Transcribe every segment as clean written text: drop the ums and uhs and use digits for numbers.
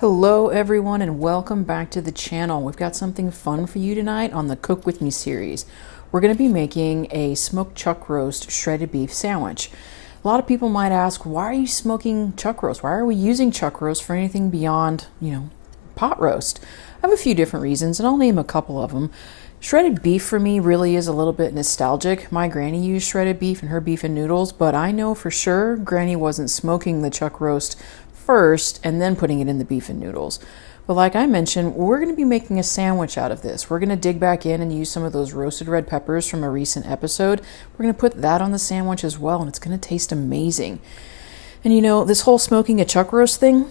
Hello everyone and welcome back to the channel. We've got something fun for you tonight on the Cook With Me series. We're going to be making a smoked chuck roast shredded beef sandwich. A lot of people might ask, why are you smoking chuck roast? Why are we using chuck roast for anything beyond, pot roast? I have a few different reasons and I'll name a couple of them. Shredded beef for me really is a little bit nostalgic. My granny used shredded beef in her beef and noodles, but I know for sure granny wasn't smoking the chuck roast first and then putting it in the beef and noodles. But like I mentioned, we're going to be making a sandwich out of this. We're going to dig back in and use some of those roasted red peppers from a recent episode. We're going to put that on the sandwich as well, and it's going to taste amazing. And this whole smoking a chuck roast thing,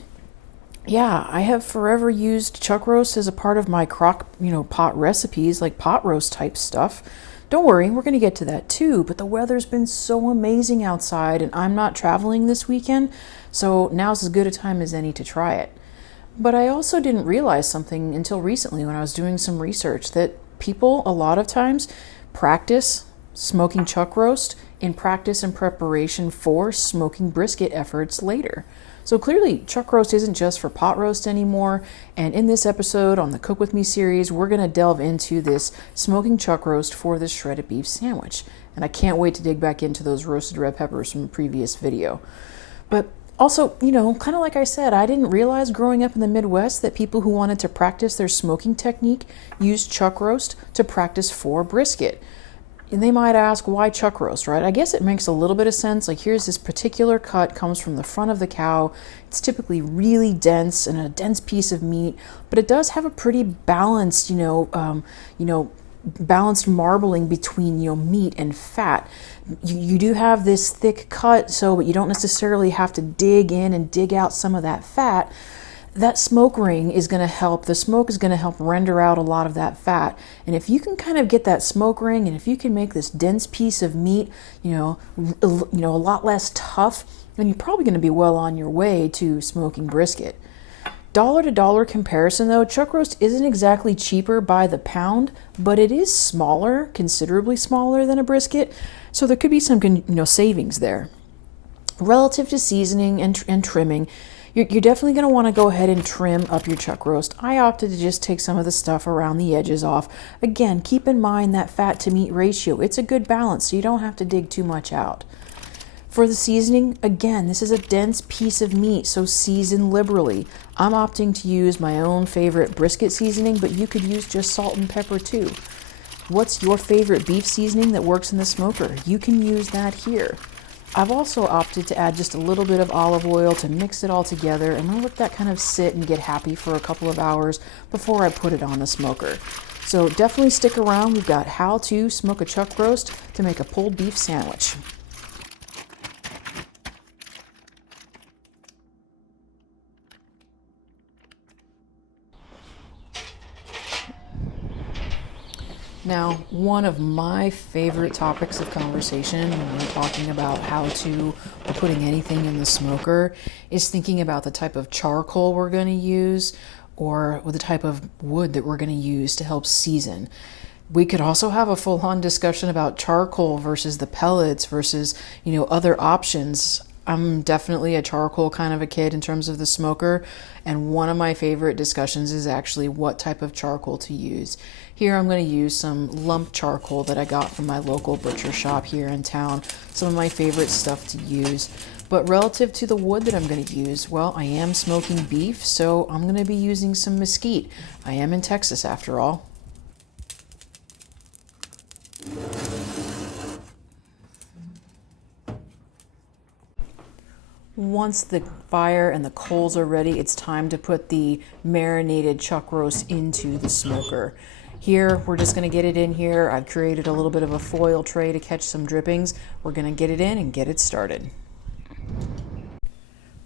yeah, I have forever used chuck roast as a part of my pot recipes, like pot roast type stuff. Don't worry, we're going to get to that too, but the weather's been so amazing outside and I'm not traveling this weekend, so now's as good a time as any to try it. But I also didn't realize something until recently when I was doing some research that people a lot of times practice smoking chuck roast in practice and preparation for smoking brisket efforts later. So clearly, chuck roast isn't just for pot roast anymore, and in this episode on the Cook With Me series, we're going to delve into this smoking chuck roast for this shredded beef sandwich. And I can't wait to dig back into those roasted red peppers from a previous video. But also, kind of like I said, I didn't realize growing up in the Midwest that people who wanted to practice their smoking technique used chuck roast to practice for brisket. And they might ask, why chuck roast, right? I guess it makes a little bit of sense. Like, here's this particular cut, comes from the front of the cow. It's typically really dense and a dense piece of meat, but it does have a pretty balanced, balanced marbling between, meat and fat. You do have this thick cut, but you don't necessarily have to dig in and dig out some of that fat. That smoke ring is going to help, the smoke is going to help render out a lot of that fat. And if you can kind of get that smoke ring, and if you can make this dense piece of meat, a lot less tough, then you're probably going to be well on your way to smoking brisket. Dollar to dollar comparison though, chuck roast isn't exactly cheaper by the pound, but it is smaller, considerably smaller than a brisket. So there could be some, savings there. Relative to seasoning and trimming, you're definitely going to want to go ahead and trim up your chuck roast. I opted to just take some of the stuff around the edges off. Again, keep in mind that fat to meat ratio. It's a good balance, so you don't have to dig too much out. For the seasoning, again, this is a dense piece of meat, so season liberally. I'm opting to use my own favorite brisket seasoning, but you could use just salt and pepper too. What's your favorite beef seasoning that works in the smoker? You can use that here. I've also opted to add just a little bit of olive oil to mix it all together, and I'm going to let that kind of sit and get happy for a couple of hours before I put it on the smoker. So definitely stick around. We've got how to smoke a chuck roast to make a pulled beef sandwich. Now, one of my favorite topics of conversation when we're talking about how to or putting anything in the smoker is thinking about the type of charcoal we're going to use or the type of wood that we're going to use to help season. We could also have a full-on discussion about charcoal versus the pellets versus, other options. I'm definitely a charcoal kind of a kid in terms of the smoker, and one of my favorite discussions is actually what type of charcoal to use. Here I'm going to use some lump charcoal that I got from my local butcher shop here in town, some of my favorite stuff to use. But relative to the wood that I'm going to use, well, I am smoking beef, so I'm going to be using some mesquite. I am in Texas after all. Once the fire and the coals are ready, it's time to put the marinated chuck roast into the smoker. Here, we're just going to get it in here. I've created a little bit of a foil tray to catch some drippings. We're going to get it in and get it started.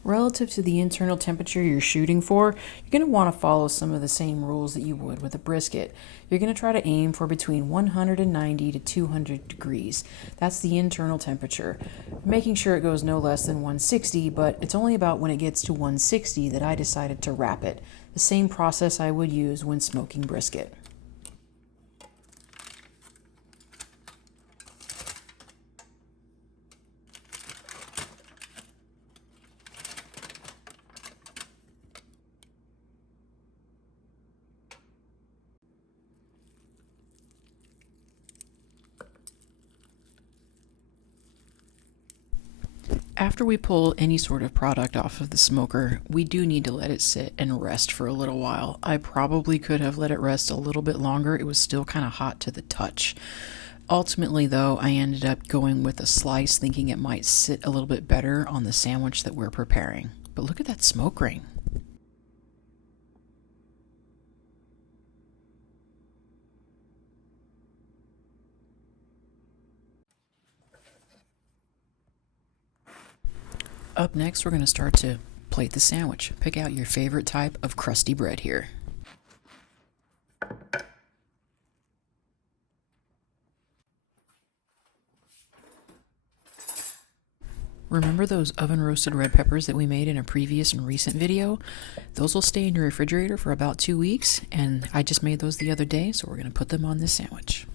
Relative to the internal temperature you're shooting for, you're going to want to follow some of the same rules that you would with a brisket. You're going to try to aim for between 190 to 200 degrees. That's the internal temperature. Making sure it goes no less than 160, but it's only about when it gets to 160 that I decided to wrap it. The same process I would use when smoking brisket. After we pull any sort of product off of the smoker, we do need to let it sit and rest for a little while. I probably could have let it rest a little bit longer. It was still kind of hot to the touch. Ultimately, though, I ended up going with a slice, thinking it might sit a little bit better on the sandwich that we're preparing. But look at that smoke ring. Up next, we're going to start to plate the sandwich. Pick out your favorite type of crusty bread here. Remember those oven roasted red peppers that we made in a previous and recent video? Those will stay in your refrigerator for about 2 weeks, and I just made those the other day, so we're going to put them on this sandwich.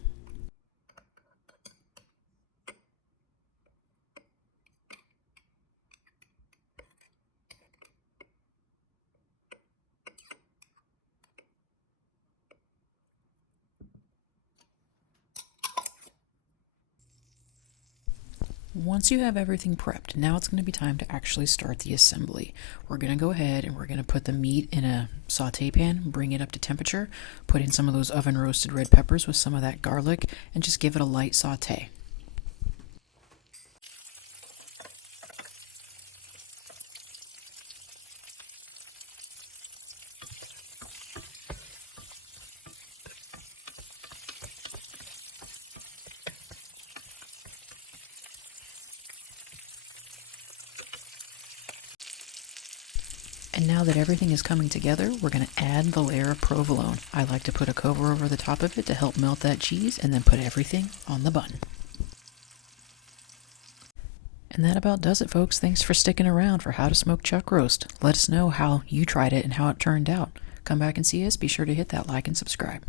Once you have everything prepped, now it's going to be time to actually start the assembly. We're going to go ahead and we're going to put the meat in a saute pan, bring it up to temperature, put in some of those oven roasted red peppers with some of that garlic, and just give it a light saute. And now that everything is coming together, we're going to add the layer of provolone. I like to put a cover over the top of it to help melt that cheese, and then put everything on the bun. And that about does it, folks. Thanks for sticking around for How to Smoke Chuck Roast. Let us know how you tried it and how it turned out. Come back and see us. Be sure to hit that like and subscribe.